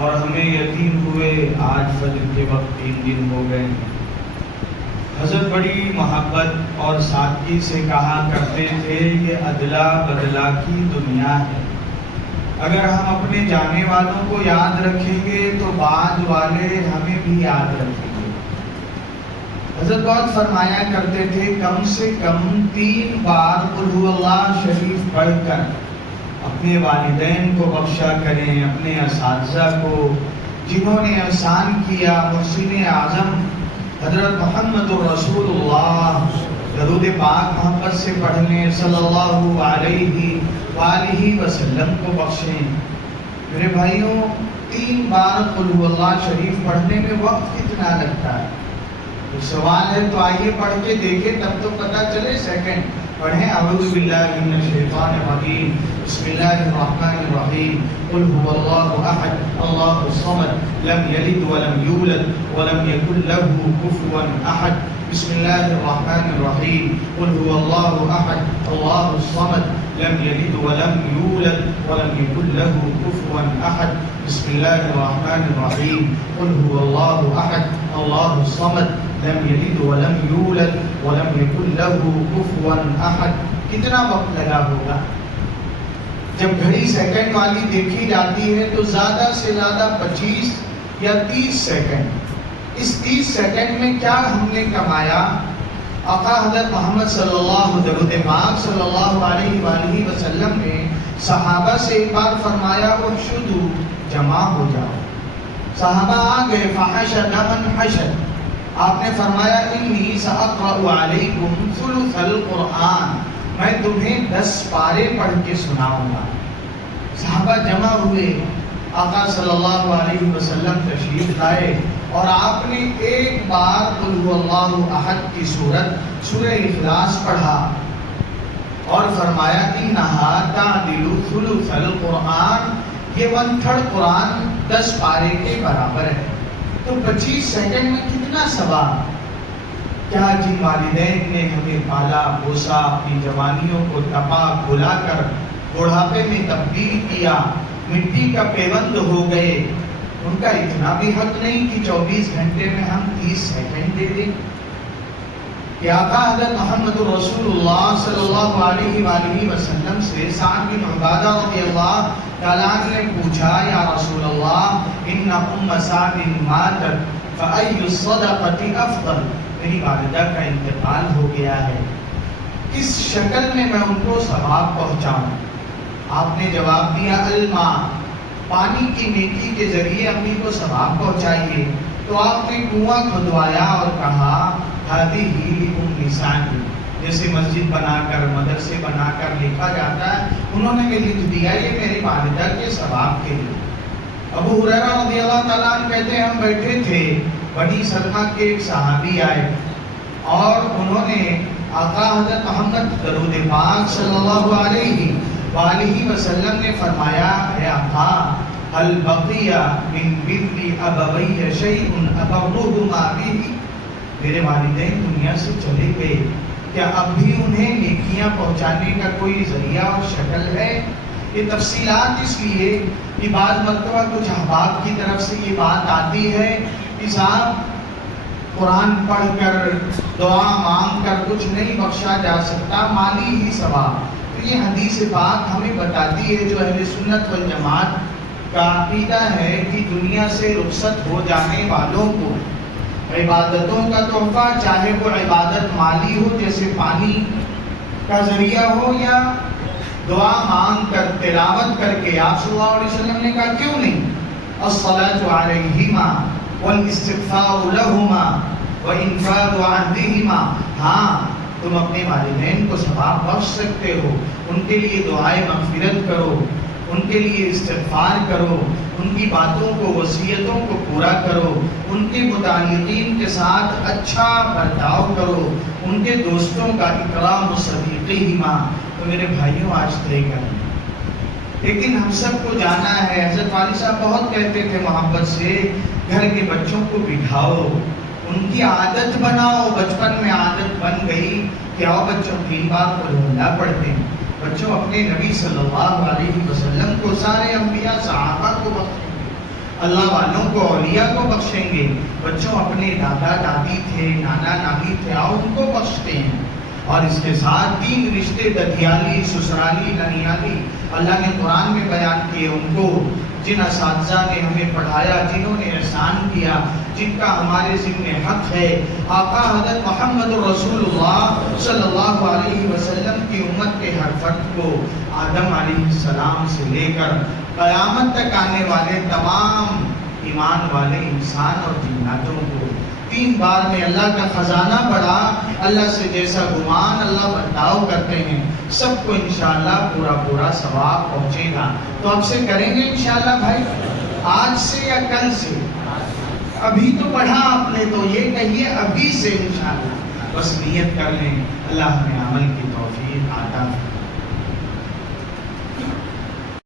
اور ہمیں یقین ہوئے آج فجر کے وقت 3 دن ہو گئے ہیں۔ حضرت بڑی محبت اور سادگی سے کہا کرتے تھے یہ ادلا بدلا کی دنیا ہے، اگر ہم اپنے جانے والوں کو یاد رکھیں گے تو بعد والے ہمیں بھی یاد رکھیں گے۔ حضرت بہت فرمایا کرتے تھے کم سے کم 3 بار قل هو اللہ شریف پڑھ کر اپنے والدین کو بخشا کریں، اپنے اساتذہ کو جنہوں نے احسان کیا، محسن اعظم حضرت محمد رسول اللہ درود پاک محبت سے پڑھنے صلی اللہ علیہ وآلہ وسلم کو بخشیں۔ میرے بھائیوں 3 بار قل هو اللہ شریف پڑھنے میں وقت کتنا لگتا ہے؟ تو سوال ہے تو آئیے پڑھ کے دیکھیں، تب تو پتہ چلے۔ سیکنڈ پڑھیں اعوذ باللہ من الشیطان الرجیم بسم اللہ الرحمن الرحیم قل هو اللہ احد اللہ الصمد لم یلد ولم یولد ولم یکن له کفوا احد بسم اللہ الرحمن الرحیم قل هو اللہ احد اللہ الصمد لم یلد ولم یولد ولم یکن له کفوا احد بسم اللہ الرحمن الرحیم قل هو اللہ احد اللہ الصمد لم یلد ولم یولد ولم یکن له کفوا احد۔ کتنا وقت لگا ہوگا؟ جب گھڑی سیکنڈ والی دیکھی جاتی ہے تو زیادہ سے زیادہ 25 یا 30 سیکنڈ۔ اس 30 سیکنڈ میں کیا ہم نے کمایا؟ آقا حضرت محمد صلی اللہ درود پاک صلی اللہ علیہ وآلہ وسلم نے صحابہ سے ایک بار فرمایا احشدوا جمع ہو جاؤ۔ صحابہ آ گئے، فحشد من حشد، آپ نے فرمایا انی سأقرأ علیکم ثلث القرآن، میں تمہیں 10 پارے پڑھ کے سناؤں گا۔ صحابہ جمع ہوئے، آقا صلی اللہ علیہ وسلم تشریف لائے اور آپ نے ایک بار قل هو اللہ احد کی سورت سورہ اخلاص پڑھا اور فرمایا انہا تعدل ثلث القرآن، یہ 1/3 قرآن 10 پارے کے برابر ہے۔ تو 25 سیکنڈ میں کتنا ثواب؟ کیا جن والدین نے ہمیں پالا پوسا، اپنی جوانیوں کو تپا بھلا کر بڑھاپے میں تبدیل کیا، مٹی کا پیوند ہو گئے، ان کا اتنا بھی حق نہیں کہ 24 گھنٹے میں ہم 30 سیکنڈ دے دیں؟ کہ آقا حضرت محمد رسول اللہ صلی اللہ علیہ وآلہ وسلم سے سعد بن عبادہ رضی اللہ تعالیٰ عنہ نے پوچھا یا رسول اللہ ان ام سعد ماتت فأی الصدقۃ افضل، میری والدہ کا انتقال ہو گیا ہے، کس شکل میں میں ان کو ثواب پہنچاؤں؟ آپ نے جواب دیا الماء، پانی کی نیکی کے ذریعے امی کو ثواب پہنچائیے۔ تو آپ نے کنواں کھدوایا اور کہا ہذہ لأم سعد، جیسے مسجد بنا کر مدرسے بنا کر لکھا جاتا ہے، انہوں نے لکھ دیا یہ میری والدہ کے ثواب کے لیے۔ ابو ہریرہ رضی اللہ تعالیٰ عنہ کہتے ہیں ہم بیٹھے تھے، بنی سلمہ کے ایک صحابی آئے اور انہوں نے آقا حضرت محمد درود پاک صلی اللہ علیہ وآلہ وسلم نے فرمایا اے آقا هل بقی من بر ابوی شیء ابرهما به، میرے والدین دنیا سے چلے گئے، کیا اب بھی انہیں نیکیاں پہنچانے کا کوئی ذریعہ اور شکل ہے؟ یہ تفصیلات اس لیے کہ بعض مرتبہ کچھ احباب کی طرف سے یہ بات آتی ہے کہ صاحب قرآن پڑھ کر دعا مانگ کر کچھ نہیں بخشا جا سکتا، مالی ہی ثواب۔ تو یہ حدیث پاک ہمیں بتاتی ہے جو اہل سنت والجماعت کا عقیدہ ہے کہ دنیا سے رخصت ہو جانے والوں کو عبادتوں کا تحفہ، چاہے وہ عبادت مالی ہو جیسے پانی کا ذریعہ ہو یا دعا مانگ کر تلاوت کر کے، آپ صلی اللہ علیہ وسلم نے کہا کیوں نہیں الصلاۃ علیہما والاستغفار لہما وانفاذ عہدہما، ہاں تم اپنے والدین کو ثواب بخش سکتے ہو، ان کے لیے دعائے مغفرت کرو، ان کے لیے استغفار کرو، ان کی باتوں کو وصیتوں کو پورا کرو، ان کے متعلقین کے ساتھ اچھا برتاؤ کرو، ان کے دوستوں کا اکرام صدیقہما۔ تو میرے بھائیوں آج طے کریں، لیکن ہم سب کو جانا ہے، حضرت والد صاحب بہت کہتے تھے محبت سے گھر کے بچوں کو بٹھاؤ، ان کی عادت بناؤ، بچپن میں عادت بن گئی کہ آؤ بچوں 3 بار قل هو اللہ پڑھتے ہیں، بچوں اپنے نبی صلی اللہ علیہ وسلم کو، سارے انبیاء صحابہ کو بخشیں گے، اللہ والوں کو، اولیاء کو بخشیں گے۔ بچوں اپنے دادا دادی تھے، نانا نانی تھے، آؤ ان کو بخشتے ہیں۔ اور اس کے ساتھ 3 رشتے ددیالی، سسرالی، ننیالی اللہ نے قرآن میں بیان کیے۔ ان کو جن اساتذہ نے ہمیں پڑھایا، جنہوں نے احسان کیا، جن کا ہمارے ذمہ حق ہے، آقا حضرت محمد رسول اللہ صلی اللہ علیہ وسلم کی امت کے ہر فرد کو آدم علیہ السلام سے لے کر قیامت تک آنے والے تمام ایمان والے انسان اور جناتوں کو 3 بار میں اللہ کا خزانہ بڑھا۔ اللہ سے جیسا گمان اللہ برتاؤ کرتے ہیں، سب کو انشاءاللہ پورا پورا ثواب پہنچے گا۔ تو اب سے کریں گے انشاءاللہ بھائی، آج سے یا کل سے؟ ابھی تو پڑھا آپ نے، تو یہ کہیے ابھی سے انشاءاللہ، بس نیت کر لیں۔ اللہ ہمیں عمل کی توفیق عطا فرمائے۔